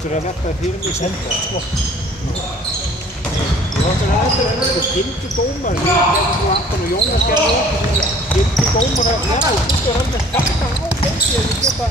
Fyrir að velta fyrir mig senda, sko. Ég var fyrir aðeins að skildi dómar, ég gerði svo Anton og Jónas gerði okkur, skildi dómar að vera og þú alveg fakta á þessi að ég geta